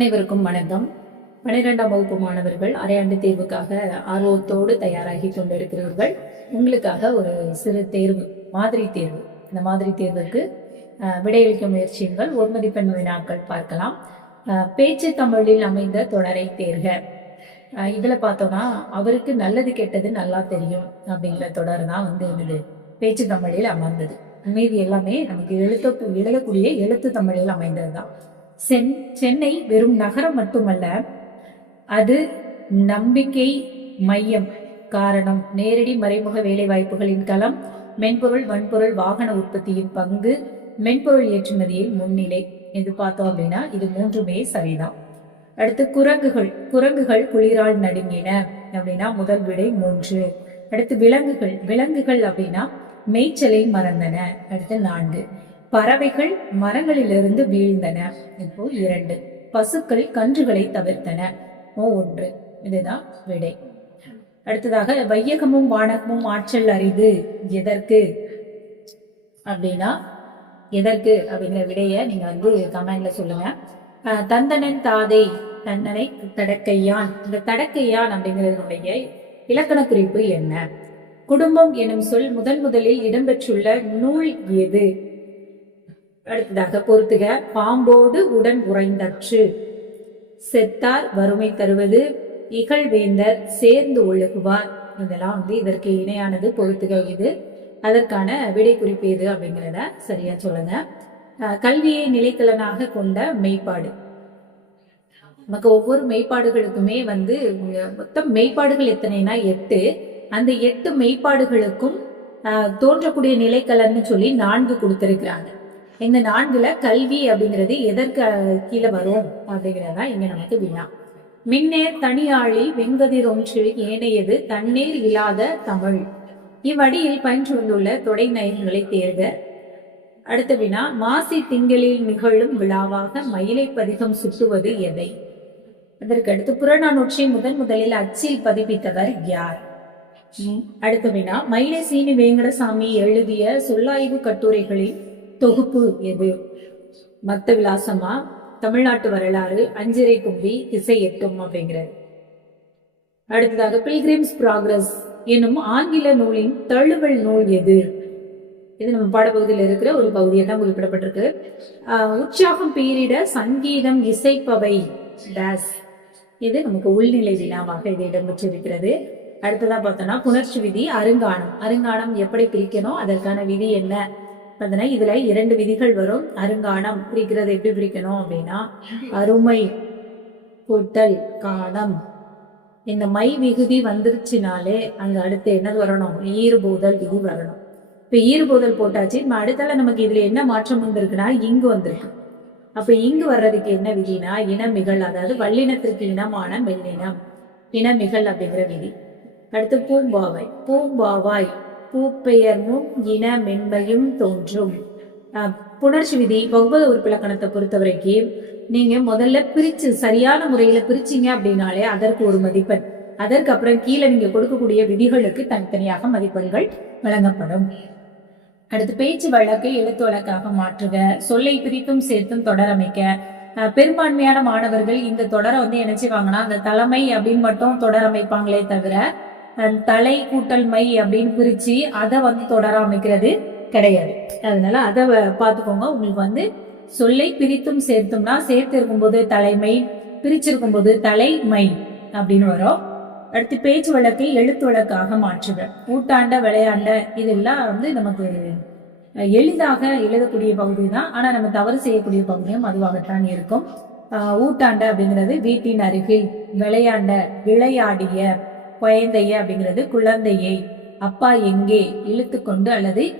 அனைவருக்கும் வணக்கம். பன்னிரெண்டாம் வகுப்பு மாணவர்கள் அரையாண்டு தேர்வுக்காக ஆர்வத்தோடு தயாராகி கொண்டிருக்கிறீர்கள். உங்களுக்காக ஒரு சிறு தேர்வு மாதிரி தேர்வு. இந்த மாதிரி தேர்வுக்கு விடையளிக்க முயற்சியுங்கள். ஒரு மதிப்பெண் வினாக்கள் பார்க்கலாம். பேச்சு தமிழில் அமைந்த தொடரை தேர்க. இதில் பார்த்தோம்னா அவருக்கு நல்லது கெட்டது நல்லா தெரியும் அப்படிங்கிற தொடர் தான் வந்து இருந்தது பேச்சு தமிழில் அமர்ந்தது. மீதி எல்லாமே நமக்கு எழுத்த எழுதக்கூடிய எழுத்து தமிழில் அமைந்தது தான். சென் சென்னை வெறும் நகரம் மட்டுமல்ல அது நம்பிக்கை மையம். காரணம் நேரடி மறைமுக வேலைவாய்ப்புகளின் களம் மென்பொருள் வன்பொருள் வாகன உற்பத்தியின் பங்கு மென்பொருள் ஏற்றுமதியில் முன்னிலை. என்று பார்த்தோம் அப்படின்னா இது மூன்றுமே சரிதான். அடுத்து குரங்குகள் குரங்குகள் குளிரால் நடுங்கின அப்படின்னா முதல் விடை மூன்று. அடுத்து விலங்குகள் விலங்குகள் அப்படின்னா மேய்ச்சலை மறந்தன. அடுத்து நான்கு. பறவைகள் மரங்களிலிருந்து வீழ்ந்தன. இப்போ இரண்டு. பசுக்கள் கன்றுகளை தவிர்த்தன. ஓ ஒன்று. இதுதான் விடை. அடுத்ததாக வையகமும் வானகமும் ஆற்றல் அரிது. எதற்கு? அப்படின்னா எதற்கு? அப்படிங்கிற விடைய நீங்க வந்து கமெண்ட்ல சொல்லுங்க. தந்தனன் தாதை தண்டனை தடக்கையான். இந்த தடக்கையான் அப்படிங்கிறதுடைய இலக்கண குறிப்பு என்ன? குடும்பம் எனும் சொல் முதன் முதலில் இடம்பெற்றுள்ள நூல் எது? அடுத்ததாக பொறுத்துக பாம்போடு உடன் உறைந்தற்று. செத்தார் வறுமை தருவது. இகழ்வேந்தர் சேர்ந்து ஒழுகுவார். இதெல்லாம் வந்து இதற்கு இணையானது பொறுத்துக இது. அதற்கான விடை குறிப்பு எது அப்படிங்கிறத சரியா சொல்லுங்க. கல்வியை நிலைக்கலனாக கொண்ட மெய்ப்பாடு. நமக்கு ஒவ்வொரு மெய்ப்பாடுகளுக்குமே வந்து மொத்தம் மெய்ப்பாடுகள் எத்தனைனா எட்டு. அந்த எட்டு மெய்ப்பாடுகளுக்கும் தோன்றக்கூடிய நிலைக்கலன்னு சொல்லி நான்கு கொடுத்திருக்கிறாங்க. இந்த நான்குல கல்வி அப்படிங்கிறது எதற்கு கீழே வரும் அப்படிங்கிறதா இங்க நமக்கு வினா. மின்னேர் தனியாழி வெங்கதிர் ஒன்று ஏனையது தண்ணீர் இல்லாத தமிழ். இவ்வடியில் பயின்று வந்துள்ள தொடை நயன்களை தேர்க. அடுத்த வினா மாசி திங்களில் நிகழும் விழாவாக மயிலை பதிகம் சுட்டுவது எதை? அதற்கு அடுத்து புறநானூற்றை முதன் முதலில் அச்சில் பதிப்பித்தவர் யார்? அடுத்த வினா மயிலை சீனி வேங்கடசாமி எழுதிய சொல்லாய்வு கட்டுரைகளில் தொகுப்பு எது? மத்த விலாசமா தமிழ்நாட்டு வரலாறு அஞ்சிரை கும்பி திசை எட்டும் அப்படிங்கிறது அடுத்ததாக பில்கிரிம்ஸ் ப்ராக்ரஸ் என்னும் ஆங்கில நூலின் தழுவல் நூல் எது? இது நம்ம பாடப்பகுதியில் இருக்கிற ஒரு பகுதியை தான் குறிப்பிடப்பட்டிருக்கு. உற்சாகம் பீரிட சங்கீதம் இசைப்பவை. டேஸ் இது நமக்கு உள்நிலை வினாவாக இது இடம்பெற்றிருக்கிறது. அடுத்ததா பார்த்தோம்னா புணர்ச்சி விதி அருங்காணம். அருங்காணம் எப்படி பிரிக்கணும்? அதற்கான விதி என்ன? பார்த்தோன்னா இதுல இரண்டு விதிகள் வரும். அருங்காணம் பிரிக்கிறது எப்படி பிரிக்கணும் அப்படின்னா அருமை கூட்டல் காணம். இந்த மை விகுதி வந்துருச்சுனாலே அங்க அடுத்து என்னது வரணும்? ஈறுபோதல் விதி வரணும். இப்ப ஈறுபோதல் போட்டாச்சு. இப்ப அடுத்தால நமக்கு இதுல என்ன மாற்றம் வந்திருக்குன்னா இங்கு வந்திருக்கு. அப்ப இங்கு வர்றதுக்கு என்ன விதினா இனமிகள் அதாவது வல்லினத்திற்கு இனமான மெல்லினம். இனமிகள் அப்படிங்கிற விதி. அடுத்து பூம்பாவை. பூம்பாவாய். பூப்பெயர்மும் இன மென்மையும் தோன்றும் புணர்ச்சி விதி பகுபத உறுப்பிலக்கணத்தை பொறுத்த வரைக்கும் நீங்க முதல்ல பிரிச்சு சரியான முறையில பிரிச்சீங்க அப்படின்னாலே அதற்கு ஒரு மதிப்பெண். அதற்கப்புறம் கீழே நீங்க கொடுக்கக்கூடிய விதிகளுக்கு தனித்தனியாக மதிப்பெண்கள் வழங்கப்படும். அடுத்து பேச்சு வழக்கை எழுத்து வழக்காக மாற்றுக சொல்லை பிரித்தும் சேர்த்தும் தொடரமைக்க பெரும்பான்மையான மாணவர்கள் இந்த தொடரை வந்து என்ன செய்வாங்கன்னா அந்த தலைமை அப்படின்னு மட்டும் தொடரமைப்பாங்களே தவிர தலை கூட்டல் மை அப்படின்னு பிரிச்சு அதை வந்து தொடர அமைக்கிறது கிடையாது. அதனால அதை வ- பார்த்துக்கோங்க. உங்களுக்கு வந்து சொல்லை பிரித்தும் சேர்த்தும்னா சேர்த்து இருக்கும்போது தலைமை பிரிச்சிருக்கும் போது தலைமை அப்படின்னு வரும். அடுத்து பேச்சு வழக்கை எழுத்து வழக்காக மாற்றுக. ஊட்டாண்ட விளையாண்ட இதெல்லாம் வந்து நமக்கு எளிதாக எழுதக்கூடிய பகுதி தான். ஆனா நம்ம தவறு செய்யக்கூடிய பகுதியும் அதுவாகத்தான் இருக்கும். ஊட்டாண்ட அப்படிங்கிறது வீட்டின் அருகில் விளையாண்ட விளையாடிய குழந்தைய அப்படிங்கிறது குழந்தையை. அப்பா எங்கே? இழுத்துக்கொண்டு அல்லது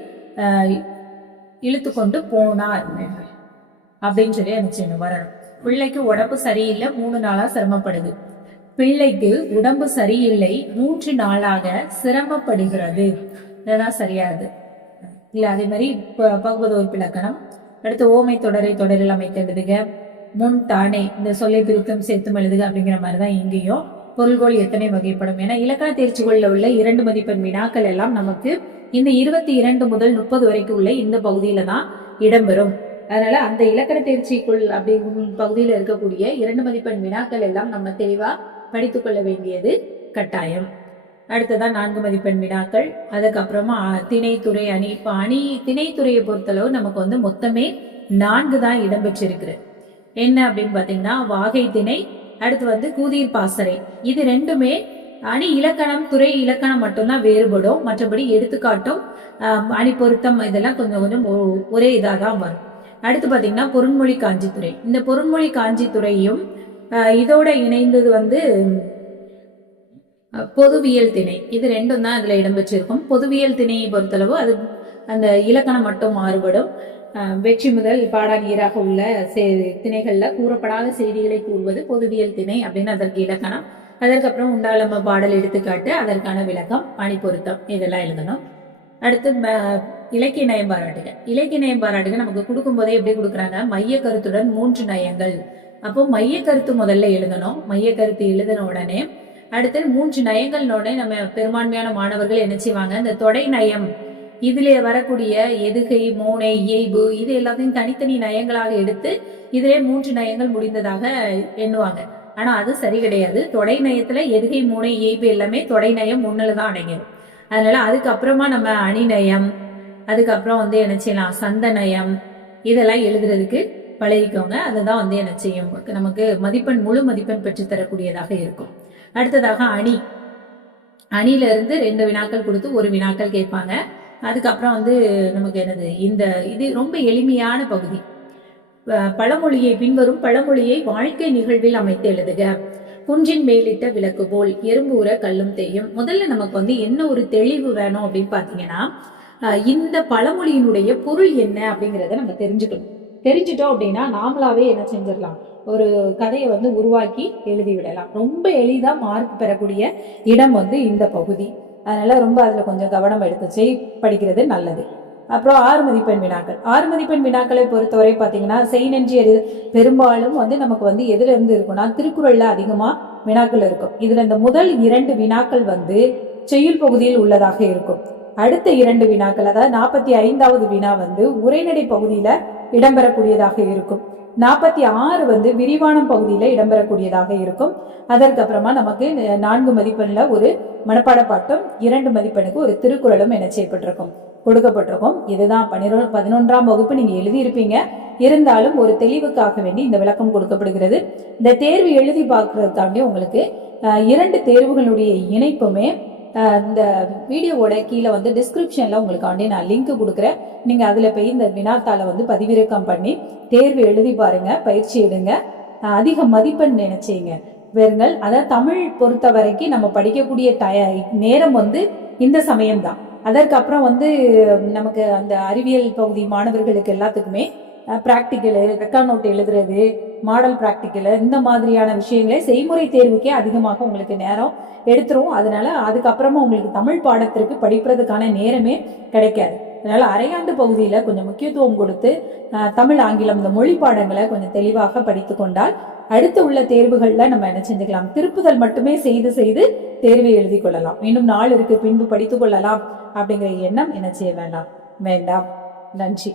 இழுத்துக்கொண்டு போனார். அப்படின்னு சொல்லி நினைச்சு வரணும். பிள்ளைக்கு உடம்பு சரியில்லை மூணு நாளா சிரமப்படுது. பிள்ளைக்கு உடம்பு சரியில்லை மூன்று நாளாக சிரமப்படுகிறது. இதுதான் சரியாது. இல்ல அதே மாதிரி ப- பகுபத உறுப்பு அடுத்து ஓமை தொடரை தொடரில் அமைத்து எழுதுக. முன் தானே இந்த சொல்லை திருத்தம் சேர்த்தும் எழுதுக அப்படிங்கிற மாதிரி தான் இங்கேயும் பொருள்கோள் எத்தனை வகைப்படும் என இலக்கண தேர்ச்சிகளில் உள்ள இரண்டு மதிப்பெண் வினாக்கள் எல்லாம் நமக்கு இந்த இருபத்தி இரண்டு முதல் முப்பது வரைக்கும் உள்ள இந்த பகுதியில தான் இடம்பெறும். அதனால அந்த இலக்கண தேர்ச்சிக்குள் அப்படி பகுதியில் இருக்கக்கூடிய இரண்டு மதிப்பெண் வினாக்கள் எல்லாம் நம்ம தெளிவா படித்துக்கொள்ள வேண்டியது கட்டாயம். அடுத்ததான் நான்கு மதிப்பெண் வினாக்கள். அதுக்கப்புறமா திணைத்துறை அணி. இப்போ அணி திணைத்துறையை பொறுத்தளவு நமக்கு வந்து மொத்தமே நான்கு தான் இடம்பெற்றிருக்கு என்ன அப்படின்னு பார்த்தீங்கன்னா வாகை திணை அடுத்து வந்து கூதிர் பாசறை. இது ரெண்டுமே அணி இலக்கணம் துறை இலக்கணம் மட்டும்தான் வேறுபடும். மற்றபடி எடுத்துக்காட்டும் அணி பொருத்தம் இதெல்லாம் கொஞ்சம் கொஞ்சம் ஒ- ஒரே இதாக தான் வரும். அடுத்து பார்த்தீங்கன்னா பொருண்மொழி காஞ்சித்துறை. இந்த பொருண்மொழி காஞ்சித்துறையும் இதோட இணைந்தது வந்து பொதுவியல் திணை. இது ரெண்டும் தான் அதில் இடம்பெற்றிருக்கும் பொதுவியல் திணையை பொறுத்தளவு அது அந்த இலக்கணம் மட்டும் மாறுபடும். வெற்றி முதல் பாடாநீராக உள்ள சே- திணைகள்ல கூறப்படாத செய்திகளை கூறுவது பொதுவியல் திணை அப்படின்னு அதற்கு இலக்கணம். அதற்கப்புறம் உண்டாளம்ப பாடல் எடுத்துக்காட்டு அதற்கான விளக்கம் பணி பொருத்தம் இதெல்லாம் எழுதணும். அடுத்து ம- இலக்கிய நயம் பாராட்டுக இலக்கிய நயம் பாராட்டுக நமக்கு கொடுக்கும் போதே எப்படி கொடுக்குறாங்க? மைய கருத்துடன் மூன்று நயங்கள். அப்போ மைய கருத்து முதல்ல எழுதணும். மைய கருத்து எழுதின உடனே அடுத்து மூன்று நயங்கள்னோடனே நம்ம பெரும்பான்மையான மாணவர்கள் என்ன செய்வாங்க? இந்த தொடை நயம் இதிலே வரக்கூடிய எதுகை மோனை இயைபு இது எல்லாத்தையும் தனித்தனி நயங்களாக எடுத்து இதிலே மூன்று நயங்கள் முடிந்ததாக எண்ணுவாங்க. ஆனா அது சரி கிடையாது. தொடை நயத்துல எதுகை மூனை இயைபு எல்லாமே தொடை நயம் ஒண்ணுல தான் அடங்கிடும் அதனால அதுக்கப்புறமா நம்ம அணிநயம் அதுக்கப்புறம் வந்து என்ன செய்யலாம்? சந்த நயம் இதெல்லாம் எழுதுறதுக்கு பழகிக்கோங்க. அதுதான் வந்து என்ன செய்யும்? நமக்கு மதிப்பெண் முழு மதிப்பெண் பெற்று தரக்கூடியதாக இருக்கும். அடுத்ததாக அணி. அணில இருந்து ரெண்டு வினாக்கள் கொடுத்து ஒரு வினாக்கள் கேட்பாங்க. அதுக்கப்புறம் வந்து நமக்கு என்னது? இந்த இது ரொம்ப எளிமையான பகுதி. பழமொழியை பின்வரும் பழமொழியை வாழ்க்கை நிகழ்வில் அமைத்து எழுதுக. குன்றின் மேலிட்ட விளக்கு போல் எறும்பூர கல்லும் தேயும். முதல்ல நமக்கு வந்து என்ன ஒரு தெளிவு வேணும் அப்படின்னு பாத்தீங்கன்னா இந்த பழமொழியினுடைய பொருள் என்ன அப்படிங்கிறத நம்ம தெரிஞ்சுக்கணும். தெரிஞ்சுட்டோம் அப்படின்னா நாமளாவே என்ன செஞ்சிடலாம்? ஒரு கதையை வந்து உருவாக்கி எழுதி விடலாம் ரொம்ப எளிதா மார்க் பெறக்கூடிய இடம் வந்து இந்த பகுதி. அதனால் ரொம்ப அதில் கொஞ்சம் கவனம் எடுத்து செய் படிக்கிறது நல்லது. அப்புறம் ஆறு மதிப்பெண் வினாக்கள். ஆறு மதிப்பெண் வினாக்களை பொறுத்தவரை பார்த்தீங்கன்னா செய் நன்றி பெரும்பாலும் வந்து நமக்கு வந்து எதுல இருந்து இருக்கும்னா திருக்குறளில் அதிகமாக வினாக்கள் இருக்கும். இதில் இந்த முதல் இரண்டு வினாக்கள் வந்து செய்யுள் பகுதியில் உள்ளதாக இருக்கும். அடுத்த இரண்டு வினாக்கள் அதாவது நாற்பத்தி ஐந்தாவது வினா வந்து உரைநடை பகுதியில் இடம்பெறக்கூடியதாக இருக்கும். நாற்பத்தி ஆறு வந்து விரிவானம் பகுதியில் இடம்பெறக்கூடியதாக இருக்கும். அதற்கப்புறமா நமக்கு நான்கு மதிப்பெண்ல ஒரு மனப்பாட பாட்டும் இரண்டு மதிப்பெண்ணுக்கு ஒரு திருக்குறளும் என்ன செய்யப்பட்டிருக்கும். கொடுக்கப்பட்டிருக்கும். இதுதான் பன்னிரோ பதினொன்றாம் வகுப்பு நீங்க எழுதியிருப்பீங்க. இருந்தாலும் ஒரு தெளிவுக்காக வேண்டி இந்த விளக்கம் கொடுக்கப்படுகிறது. இந்த தேர்வு எழுதி பார்க்கறதுக்காண்டி உங்களுக்கு இரண்டு தேர்வுகளுடைய இணைப்புமே இந்த வீடியோவோட கீழே வந்து டிஸ்கிரிப்ஷனில் உங்களுக்காண்டி நான் லிங்க் கொடுக்குறேன். நீங்கள் அதில் போய் இந்த வினாத்தாளை வந்து பதிவிறக்கம் பண்ணி தேர்வு எழுதி பாருங்கள் பயிற்சி எடுங்க. அதிக மதிப்பெண் நினைச்சிங்க. வெறுங்கள் அதாவது தமிழ் பொறுத்த வரைக்கும் நம்ம படிக்கக்கூடிய டய நேரம் வந்து இந்த சமயம்தான். அதற்கப்புறம் வந்து நமக்கு அந்த அறிவியல் பகுதி மாணவர்களுக்கு எல்லாத்துக்குமே ப்ராக்டிக்கலு ரெக்கார்ட் நோட் எழுதுறது மாடல் ப்ராக்டிக்கலு இந்த மாதிரியான விஷயங்களே செய்முறை தேர்வுக்கே அதிகமாக உங்களுக்கு நேரம் எடுத்துரும். அதனால அதுக்கப்புறமா உங்களுக்கு தமிழ் பாடத்திற்கு படிப்பதற்கான நேரமே கிடைக்காது. அதனால அரையாண்டு பகுதியில் கொஞ்சம் முக்கியத்துவம் கொடுத்து தமிழ் ஆங்கிலம் இந்த மொழி பாடங்களை கொஞ்சம் தெளிவாக படித்து கொண்டால் அடுத்து உள்ள தேர்வுகள்ல நம்ம என்ன செஞ்சுக்கலாம்? திருப்புதல் மட்டுமே செய்து செய்து தேர்வை எழுதி கொள்ளலாம். இன்னும் நாள் இருக்கு பின்பு படித்துக் கொள்ளலாம் அப்படிங்கிற எண்ணம் என்ன செய்ய வேண்டாம்? வேண்டாம். நன்றி.